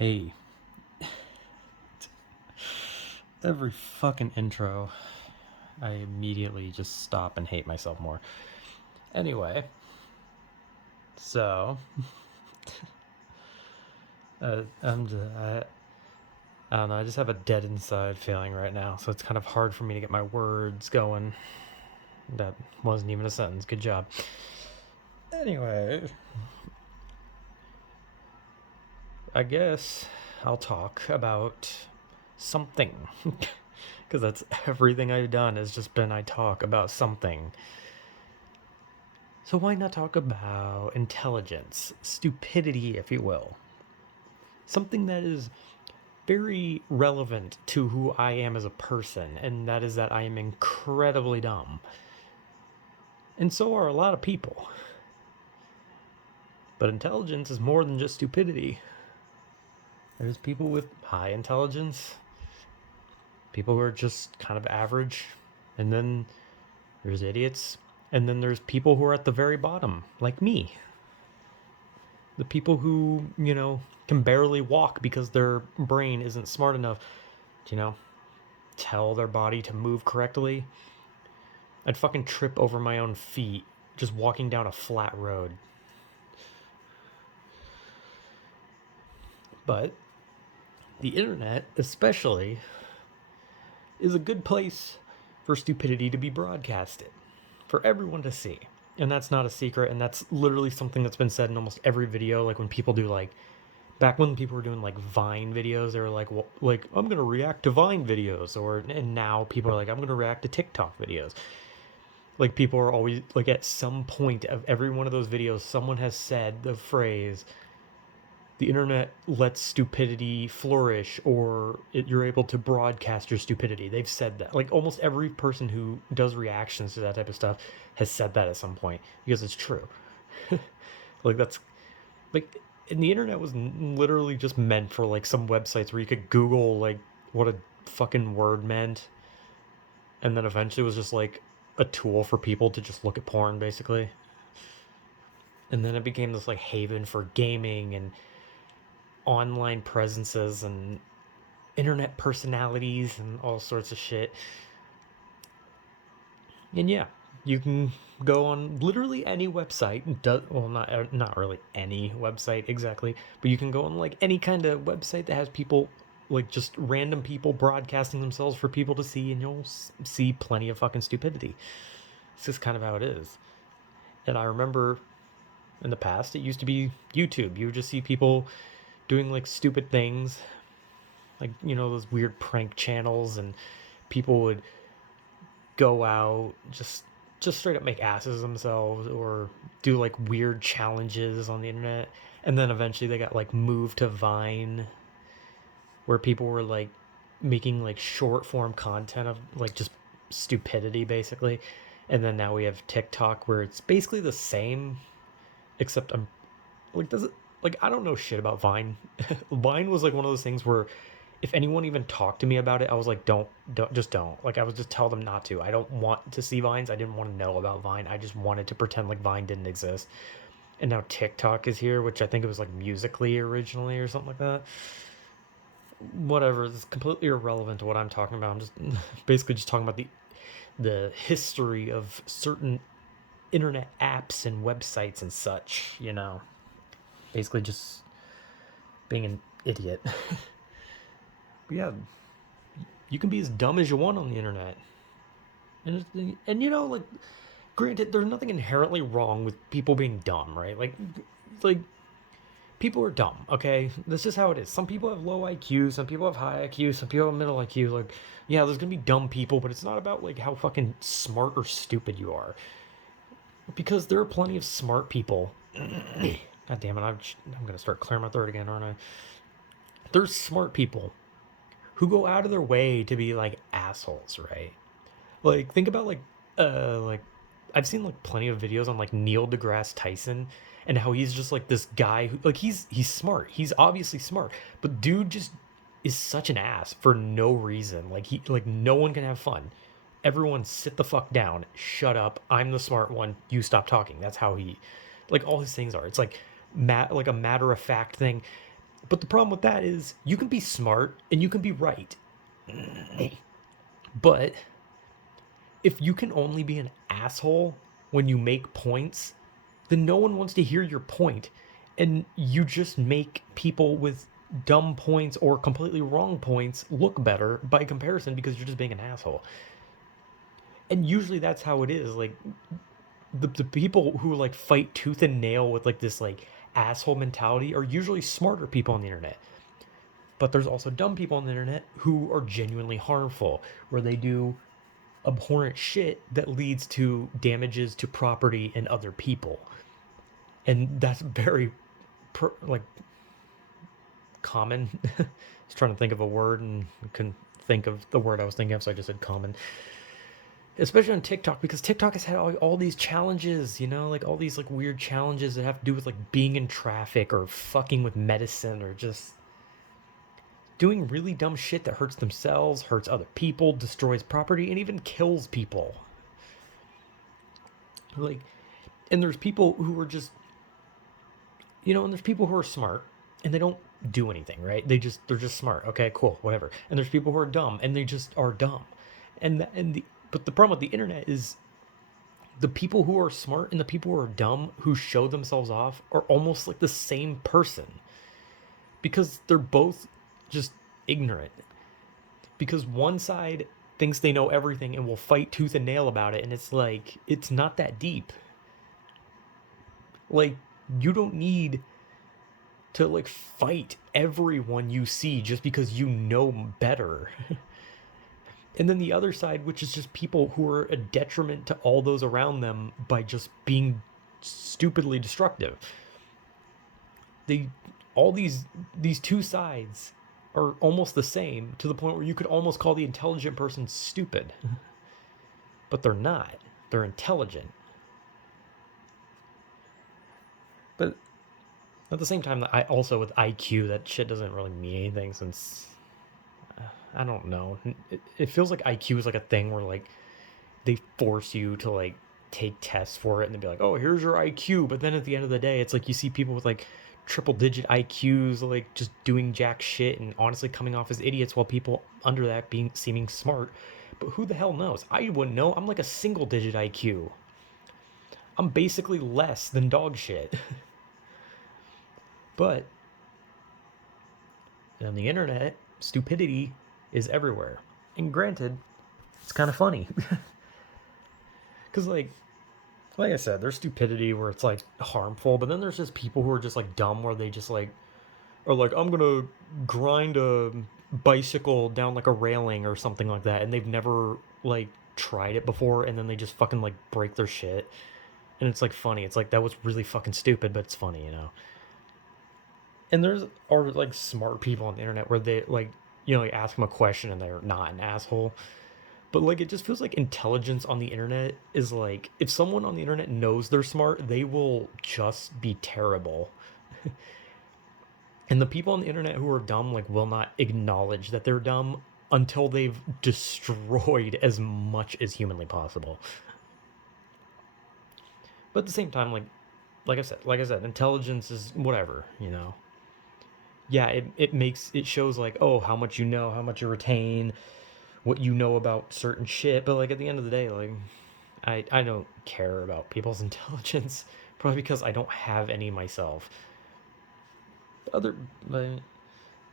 Hey, every fucking intro, I immediately just stop and hate myself more. Anyway, so I don't know. I just have a dead inside feeling right now, so it's kind of hard for me to get my words going. That wasn't even a sentence. Good job. Anyway, I guess I'll talk about something. Because that's everything I've done has just been I talk about something. So why not talk about intelligence, stupidity, if you will? Something that is very relevant to who I am as a person, and that is that I am incredibly dumb. And so are a lot of people. But intelligence is more than just stupidity. There's people with high intelligence, people who are just kind of average, and then there's idiots, and then there's people who are at the very bottom, like me. The people who, can barely walk because their brain isn't smart enough to, tell their body to move correctly. I'd fucking trip over my own feet just walking down a flat road. But the internet, especially, is a good place for stupidity to be broadcasted, for everyone to see. And that's not a secret, and that's literally something that's been said in almost every video. Like when people do back when people were doing like Vine videos, they were like, well, like I'm gonna react to Vine videos, and now people are like, I'm gonna react to TikTok videos. Like people are always like at some point of every one of those videos, someone has said the phrase, "The internet lets stupidity flourish," or "You're able to broadcast your stupidity." They've said that. Like almost every person who does reactions to that type of stuff has said that at some point because it's true. Like that's like and the internet was literally just meant for like some websites where you could Google like what a fucking word meant, and then eventually it was just like a tool for people to just look at porn basically. And then it became this like haven for gaming and online presences and internet personalities and all sorts of shit. And yeah, you can go on literally any website. Well, not really any website exactly, but you can go on like any kind of website that has people, like just random people broadcasting themselves for people to see, and you'll see plenty of fucking stupidity. It's just kind of how it is. And I remember in the past, it used to be YouTube. You would just see people doing like stupid things, like those weird prank channels, and people would go out just straight up make asses of themselves or do like weird challenges on the internet. And then eventually they got like moved to Vine, where people were like making like short form content of like just stupidity basically. And then now we have TikTok, where it's basically the same, except I'm like, does it, like, I don't know shit about Vine. Vine was like one of those things where if anyone even talked to me about it, I was like, don't, just don't. Like, I was just tell them not to. I don't want to see Vines. I didn't want to know about Vine. I just wanted to pretend like Vine didn't exist. And now TikTok is here, which I think it was like Musically originally or something like that. Whatever, it's completely irrelevant to what I'm talking about. I'm just basically just talking about the history of certain internet apps and websites and such. Basically just being an idiot. But yeah, you can be as dumb as you want on the internet. And like, granted, there's nothing inherently wrong with people being dumb, right? Like people are dumb, okay? That's just how it is. Some people have low IQ, some people have high IQ, some people have middle IQ. Like, yeah, there's gonna be dumb people, but it's not about like how fucking smart or stupid you are. Because there are plenty of smart people. God damn it, I'm gonna start clearing my throat again, aren't I? There's smart people who go out of their way to be like assholes, right? Like think about like I've seen like plenty of videos on like Neil deGrasse Tyson and how he's just like this guy who like he's smart. He's obviously smart, but dude just is such an ass for no reason. Like no one can have fun. Everyone sit the fuck down. Shut up. I'm the smart one. You stop talking. That's how he like all his things are. It's like like a matter of fact thing, But the problem with that is you can be smart and you can be right. But if you can only be an asshole when you make points, then no one wants to hear your point. And you just make people with dumb points or completely wrong points look better by comparison because you're just being an asshole. And usually that's how it is. Like the people who like fight tooth and nail with like this like asshole mentality are usually smarter people on the internet. But there's also dumb people on the internet who are genuinely harmful, where they do abhorrent shit that leads to damages to property and other people. And that's very like common. I was trying to think of a word and couldn't think of the word I was thinking of, so I just said common. Especially on TikTok, because TikTok has had all these challenges, you know, like all these like weird challenges that have to do with like being in traffic or fucking with medicine or just doing really dumb shit that hurts themselves, hurts other people, destroys property, and even kills people. Like, and there's people who are just, you know, and there's people who are smart and they don't do anything, right? They're just smart. Okay, cool, whatever. And there's people who are dumb and they just are dumb. But the problem with the internet is the people who are smart and the people who are dumb who show themselves off are almost like the same person because they're both just ignorant. Because one side thinks they know everything and will fight tooth and nail about it, and it's like, it's not that deep. Like, you don't need to like fight everyone you see just because you know better. And then the other side, which is just people who are a detriment to all those around them by just being stupidly destructive. They all these two sides are almost the same to the point where you could almost call the intelligent person stupid. But they're not. They're intelligent. But at the same time, I also with IQ, that shit doesn't really mean anything since I don't know. It feels like IQ is like a thing where like they force you to like take tests for it and they'd be like, oh, here's your IQ. But then at the end of the day, it's like you see people with like triple digit IQs, like just doing jack shit and honestly coming off as idiots while people under that being seeming smart. But who the hell knows? I wouldn't know. I'm like a single digit IQ. I'm basically less than dog shit. But on the internet, stupidity is everywhere. And granted, it's kind of funny. Because, like I said, there's stupidity where it's like harmful, but then there's just people who are just like dumb where they just like are like, I'm gonna grind a bicycle down like a railing or something like that, and they've never like tried it before, and then they just fucking like break their shit. And it's like funny. It's like that was really fucking stupid, but it's funny, you know. And there's are like smart people on the internet where they like, you know, you ask them a question and they're not an asshole. But like it just feels like intelligence on the internet is like if someone on the internet knows they're smart, they will just be terrible. And the people on the internet who are dumb like will not acknowledge that they're dumb until they've destroyed as much as humanly possible. But at the same time, like I said, intelligence is whatever, you know. Yeah, it shows like, oh, how much you know, how much you retain, what you know about certain shit. But like at the end of the day, like I don't care about people's intelligence, probably because I don't have any myself. Other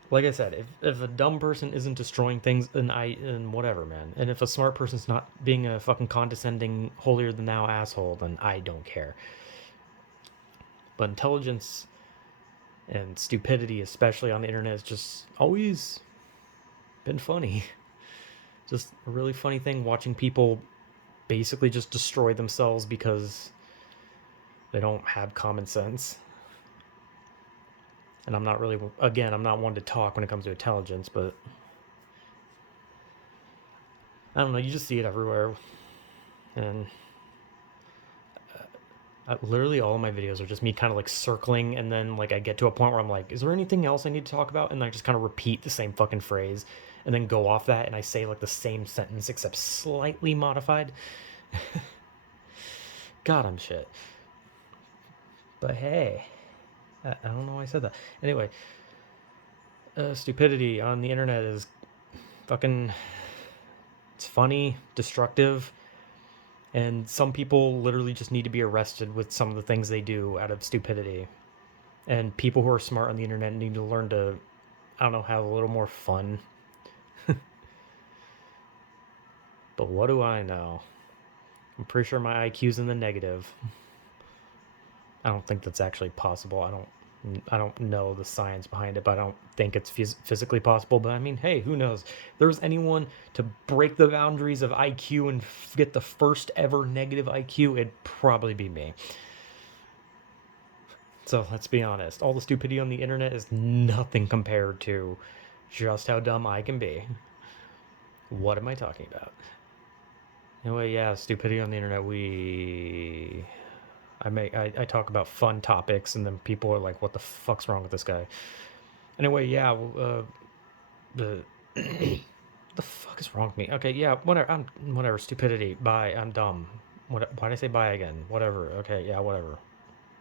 like I said, if a dumb person isn't destroying things, then and whatever, man. And if a smart person's not being a fucking condescending, holier than thou asshole, then I don't care. But intelligence and stupidity, especially on the internet, has just always been funny. Just a really funny thing watching people basically just destroy themselves because they don't have common sense. And I'm not really, again, I'm not one to talk when it comes to intelligence, but I don't know, you just see it everywhere. And literally all of my videos are just me kind of like circling, and then like I get to a point where I'm like, is there anything else I need to talk about? And then I just kind of repeat the same fucking phrase and then go off that and I say like the same sentence except slightly modified. God, I'm shit. But hey, I don't know why I said that. Anyway, Stupidity on the internet is fucking. It's funny, destructive, and some people literally just need to be arrested with some of the things they do out of stupidity. And people who are smart on the internet need to learn to, I don't know, have a little more fun. But what do I know? I'm pretty sure my IQ's in the negative. I don't think that's actually possible. I don't know the science behind it, but I don't think it's physically possible. But I mean, hey, who knows? If there was anyone to break the boundaries of IQ and get the first ever negative IQ, it'd probably be me. So let's be honest. All the stupidity on the internet is nothing compared to just how dumb I can be. What am I talking about? Anyway, yeah, stupidity on the internet. I talk about fun topics, and then people are like, "What the fuck's wrong with this guy?" Anyway, yeah, the the fuck is wrong with me? Okay, yeah, whatever. Whatever. Stupidity. Bye. I'm dumb. Why did I say bye again? Whatever. Okay, yeah, whatever.